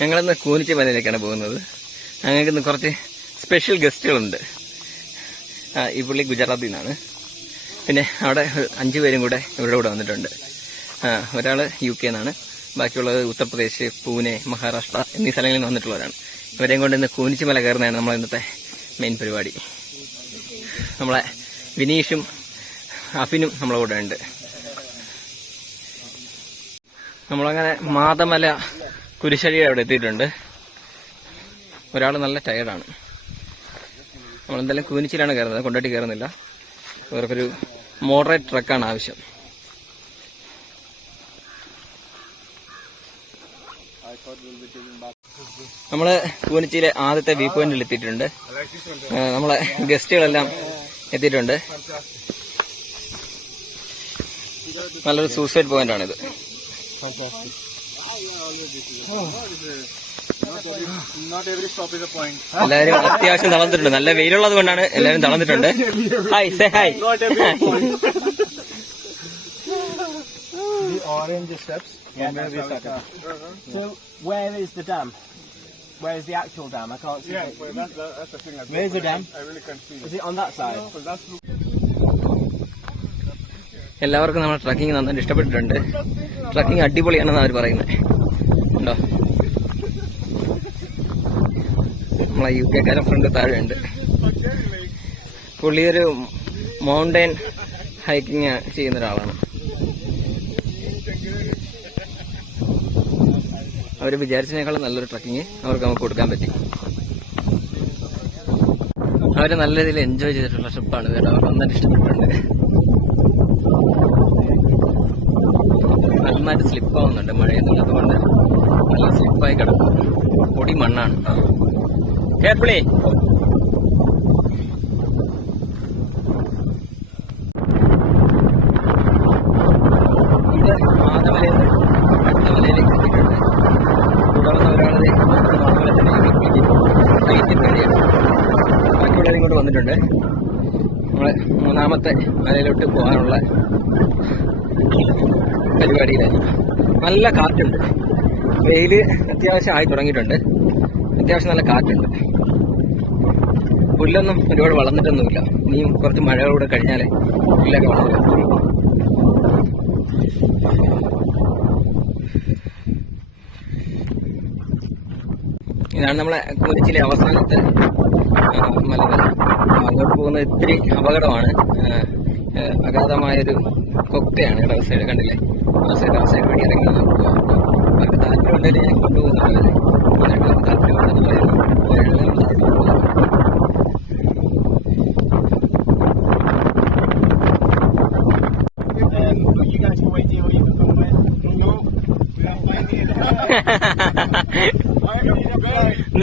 ഞങ്ങളിന്ന് കൂനിച്ചി മലയിലേക്കാണ് പോകുന്നത്. ഞങ്ങൾക്ക് ഇന്ന് കുറച്ച് സ്പെഷ്യൽ ഗസ്റ്റുകളുണ്ട്. ഈ പുള്ളി ഗുജറാത്തിൽ നിന്നാണ്. പിന്നെ അവിടെ 5 പേരും കൂടെ ഇവിടെ വന്നിട്ടുണ്ട്. ഒരാൾ UK നിന്നാണ്, ബാക്കിയുള്ളത് ഉത്തർപ്രദേശ്, പൂനെ, മഹാരാഷ്ട്ര എന്നീ സ്ഥലങ്ങളിൽ നിന്ന് വന്നിട്ടുള്ളവരാണ്. ഇവരെയും കൊണ്ട് ഇന്ന് കൂനിച്ചി മല കയറുന്നതാണ് നമ്മളെ ഇന്നത്തെ മെയിൻ പരിപാടി. നമ്മളെ വിനീഷും അഫിനും നമ്മളെ കൂടെ ഉണ്ട്. നമ്മളങ്ങനെ മാതമല കുരിശടിയുടെ അവിടെ എത്തിയിട്ടുണ്ട്. ഒരാൾ നല്ല ടയർഡാണ്. നമ്മളെന്തായാലും കൂനിച്ചിലാണ് കയറുന്നത്, കൊണ്ടാട്ടി കയറുന്നില്ല. ഇവർക്കൊരു മോഡറേറ്റ് ട്രക്കാണ് ആവശ്യം. നമ്മള് കൂനിച്ചിയിലെ ആദ്യത്തെ വ്യൂ പോയിന്റിൽ എത്തിയിട്ടുണ്ട്. നമ്മളെ ഗസ്റ്റുകളെല്ലാം എത്തിയിട്ടുണ്ട്. നല്ലൊരു സൂസൈഡ് പോയിന്റ് ആണിത്. എല്ലാവരും അത്യാവശ്യം തളർന്നിട്ടുണ്ട്. നല്ല വെയിലുള്ളത് കൊണ്ടാണ് എല്ലാവരും തളർന്നിട്ടുണ്ട്. Hi, say hi. Orange steps. So where is the dam? Where is the actual dam? I can't see. That's the thing. Where is the dam? I really can't see. Is it on that side? എല്ലാവർക്കും നമ്മുടെ trekking നന്നായിട്ട് ഇഷ്ടപ്പെട്ടിട്ടുണ്ട്. Trekking അടിപൊളിയാണെന്ന് അവർ പറയുന്നത് ഉണ്ടോ. നമ്മളെ UK കാരൻ front താഴെയുണ്ട്. പുള്ളിയൊരു mountain hiking ചെയ്യുന്ന ഒരാളാണ്. അവർ വിചാരിച്ചതിനേക്കാളും നല്ലൊരു ട്രക്കിങ് അവർക്ക് നമുക്ക് കൊടുക്കാൻ പറ്റി. അവർ നല്ല രീതിയിൽ എൻജോയ് ചെയ്തിട്ടുള്ള ട്രിപ്പാണ്. അവർ നന്നായിട്ട് ഇഷ്ടപ്പെട്ടിട്ടുണ്ട്. നന്നായിട്ട് സ്ലിപ്പാവുന്നുണ്ട്. മഴയൊന്നുമില്ലാത്ത കൊണ്ട് നല്ല സ്ലിപ്പായി കിടക്കും. പൊടി മണ്ണാണ്. കേൾപ്പിളേ മാതമലയിൽ നിന്ന് അടുത്ത മലയിലേക്ക് എത്തിയിട്ടുണ്ട്. തുടർന്ന് ഒരാളത് ബാക്കിയുള്ളവരും ഇങ്ങോട്ട് വന്നിട്ടുണ്ട്. നമ്മള് 3ാമത്തെ മലയിലോട്ട് പോകാനുള്ള പരിപാടിയിലായിരിക്കും. നല്ല കാറ്റുണ്ട്. വെയില് അത്യാവശ്യം ആയി തുടങ്ങിയിട്ടുണ്ട്. അത്യാവശ്യം നല്ല കാറ്റുണ്ട്. പുല്ലൊന്നും ഒരുപാട് വളർന്നിട്ടൊന്നുമില്ല. ഇനിയും കുറച്ച് മഴകളൂടെ കഴിഞ്ഞാലേ പുല്ലൊക്കെ വളർന്നു. ഇതാണ് നമ്മളെ കൂനിച്ചിലെ അവസാനത്തെ മലനിര. അങ്ങോട്ട് പോകുന്നത് ഇത്തിരി അപകടമാണ്. അഗാധമായൊരു കൊക്കയാണ് ഇടവ സൈഡ്. കണ്ടില്ലേ, ആ സൈഡ് വഴി ഇറങ്ങി നമുക്ക് അവർക്ക് താല്പര്യമുണ്ടെങ്കിൽ ഞാൻ കൊണ്ടുപോകുന്നവരെ താല്പര്യമുണ്ടെന്ന് പറയുന്നു.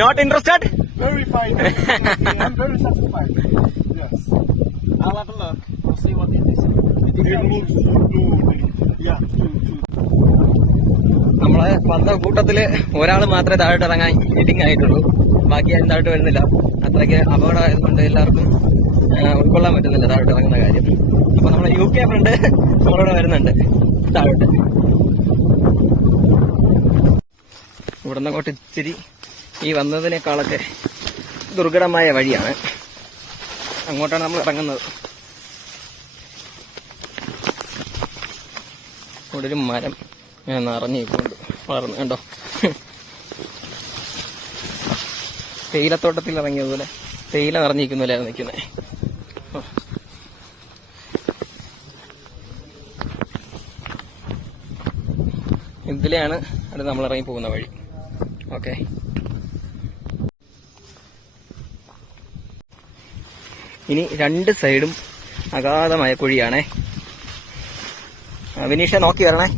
Not interested? Very fine. I'm very satisfied. Yes. I'll have a look. We'll see what it is. It moves to നമ്മളെ വന്ന കൂട്ടത്തില് ഒരാൾ മാത്രമേ താഴോട്ട് ഇറങ്ങാൻ എഡിങ് ആയിട്ടുള്ളൂ. ബാക്കി ആരും താഴോട്ട് വരുന്നില്ല. അത്രയ്ക്ക് അപകടമായതുകൊണ്ട് എല്ലാവർക്കും ഉൾക്കൊള്ളാൻ പറ്റുന്നില്ല താഴോട്ട് ഇറങ്ങുന്ന കാര്യം. അപ്പൊ നമ്മളെ UK ഫ്രണ്ട് നമ്മളോട് വരുന്നുണ്ട് താഴോട്ട്. ഇവിടുന്ന് അങ്ങോട്ട് ഇച്ചിരി ഈ വന്നതിനേക്കാളൊക്കെ ദുർഘടമായ വഴിയാണ്. അങ്ങോട്ടാണ് നമ്മൾ ഇറങ്ങുന്നത്. ഇവിടെ ഒരു മരം നിറഞ്ഞിരിക്കുന്നുണ്ട്, വളർന്നു കണ്ടോ. തേയിലത്തോട്ടത്തിൽ ഇറങ്ങിയതുപോലെ തേയില നിറഞ്ഞിരിക്കുന്നതിലാണ് നിൽക്കുന്നത്. ഇതിലെയാണ് അത് നമ്മൾ ഇറങ്ങി പോകുന്ന വഴി. ഓക്കെ, ഇനി 2 സൈഡും അഗാധമായ കുഴിയാണേ. വിനീഷ നോക്കി വരണേ.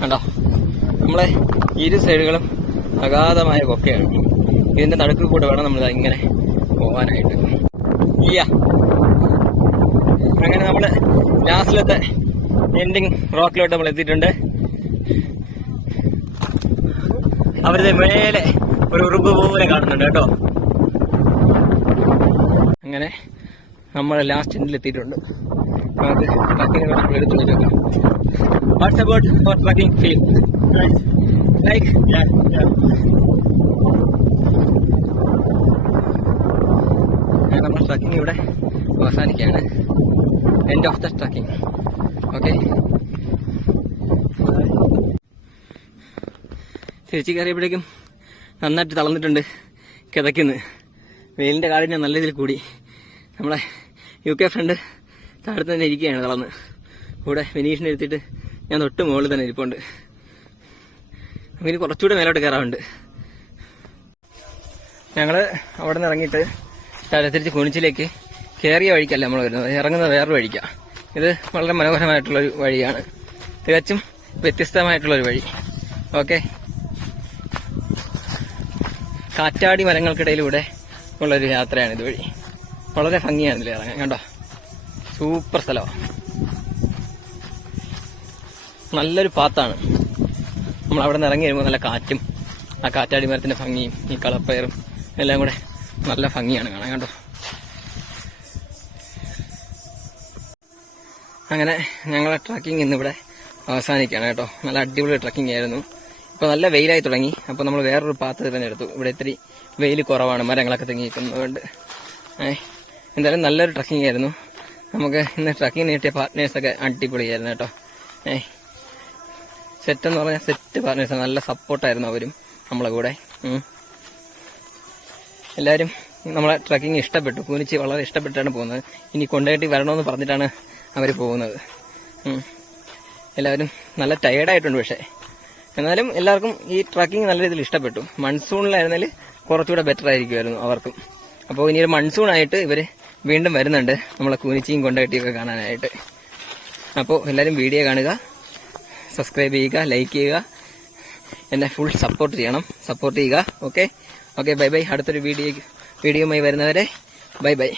കണ്ടോ, നമ്മളെ 2 സൈഡുകളും അഗാധമായ കൊക്കയാണ്. ഇതിന്റെ നടുക്കിൽ കൂടെ വേണം നമ്മൾ ഇങ്ങനെ പോവാനായിട്ട്. അങ്ങനെ നമ്മള് ലാസ്റ്റിലത്തെ എൻഡിങ് റോക്കിലോട്ട് നമ്മൾ എത്തിയിട്ടുണ്ട്. അവരുടെ മേലെ ഒരു ഉറുമ്പ് പോലെ കാണുന്നുണ്ട് കേട്ടോ. അങ്ങനെ നമ്മൾ ലാസ്റ്റ് എൻഡിൽ എത്തിയിട്ടുണ്ട്. നമുക്ക് ട്രക്കിംഗ് എടുത്തു നോക്കാം. What's about for trekking feel Great. Like? Yeah, yeah. നമ്മൾ ട്രക്കിംഗ് ഇവിടെ അവസാനിക്കുകയാണ്. End of the trekking. Okay, തിരിച്ചു കയറിയപ്പോഴേക്കും നന്നായിട്ട് തളർന്നിട്ടുണ്ട്, കിതയ്ക്കുന്നു. വെയിലിൻ്റെ കാഠിന്യം നല്ല രീതിയിൽ കൂടി. നമ്മളെ UK ഫ്രണ്ട് താഴത്ത് തന്നെ ഇരിക്കുകയാണ് തളർന്ന്. കൂടെ വിനീഷിനെ എടുത്തിട്ട് ഞാൻ തൊട്ട് മുകളിൽ തന്നെ ഇരിപ്പുണ്ട്. അങ്ങനെ കുറച്ചുകൂടെ മേലോട്ട് കയറാറുണ്ട്. ഞങ്ങൾ അവിടെ നിന്ന് ഇറങ്ങിയിട്ട് തിരിച്ച് കുനിച്ചിലേക്ക് കയറിയ വഴിക്കല്ല നമ്മൾ വരുന്നത്, ഇറങ്ങുന്നത് വേറൊരു വഴിക്കാണ്. ഇത് വളരെ മനോഹരമായിട്ടുള്ളൊരു വഴിയാണ്, തികച്ചും വ്യത്യസ്തമായിട്ടുള്ളൊരു വഴി. ഓക്കെ, കാറ്റാടി മരങ്ങൾക്കിടയിലൂടെ ഉള്ളൊരു യാത്രയാണ് ഇതുവഴി. വളരെ ഭംഗിയാണ് ഇതിൽ ഇറങ്ങാൻ. കണ്ടോ, സൂപ്പർ സ്ഥലമാണ്, നല്ലൊരു പാത്താണ്. നമ്മൾ അവിടെ നിന്ന് ഇറങ്ങി വരുമ്പോൾ നല്ല കാറ്റും ആ കാറ്റാടി മരത്തിന്റെ ഭംഗിയും ഈ കളപ്പയറും എല്ലാം കൂടെ നല്ല ഭംഗിയാണ് കാണാൻ. കണ്ടോ, അങ്ങനെ ഞങ്ങളെ ട്രക്കിംഗ് ഇന്നിവിടെ അവസാനിക്കുകയാണ് കേട്ടോ. നല്ല അടിപൊളി ട്രക്കിംഗ് ആയിരുന്നു. ഇപ്പോൾ നല്ല വെയിലായി തുടങ്ങി. അപ്പോൾ നമ്മൾ വേറൊരു പാത്ത് തിരഞ്ഞെടുത്തു. ഇവിടെ ഇത്തിരി വെയിൽ കുറവാണ്, മരങ്ങളൊക്കെ തെങ്ങിയിരിക്കുന്നതുകൊണ്ട്. എന്തായാലും നല്ലൊരു ട്രക്കിംഗ് ആയിരുന്നു. നമുക്ക് ഇന്ന് ട്രക്കിംഗ് നീട്ടിയ പാർട്ട്നേഴ്സൊക്കെ അടിപൊളിയായിരുന്നു കേട്ടോ. സെറ്റ് എന്ന് പറഞ്ഞാൽ സെറ്റ് പാർട്ട്നേഴ്സാണ്, നല്ല സപ്പോർട്ടായിരുന്നു അവരും നമ്മളെ കൂടെ. എല്ലാവരും നമ്മളെ ട്രക്കിംഗ് ഇഷ്ടപ്പെട്ടു, കുനിച്ച് വളരെ ഇഷ്ടപ്പെട്ടാണ് പോകുന്നത്. ഇനി കൊണ്ടുപോയിട്ട് വരണമെന്ന് പറഞ്ഞിട്ടാണ് അവർ പോകുന്നത്. എല്ലാവരും നല്ല ടയേർഡായിട്ടുണ്ട്. പക്ഷേ എന്നാലും എല്ലാവർക്കും ഈ ട്രക്കിംഗ് നല്ല രീതിയിൽ ഇഷ്ടപ്പെട്ടു. മൺസൂണിലായിരുന്നാൽ കുറച്ചുകൂടെ ബെറ്റർ ആയിരിക്കുമായിരുന്നു അവർക്കും. അപ്പോൾ ഇനിയൊരു മൺസൂണായിട്ട് ഇവർ വീണ്ടും വരുന്നുണ്ട് നമ്മളെ കുനിച്ചിയും കൊണ്ടുപോയിട്ടൊക്കെ കാണാനായിട്ട്. അപ്പോൾ എല്ലാവരും വീഡിയോ കാണുക, സബ്സ്ക്രൈബ് ചെയ്യുക, ലൈക്ക് ചെയ്യുക, എന്നെ ഫുൾ സപ്പോർട്ട് ചെയ്യുക. Okay, bye bye. അടുത്തൊരു വീഡിയോയുമായി വരുന്നവരെ ബൈ ബൈ.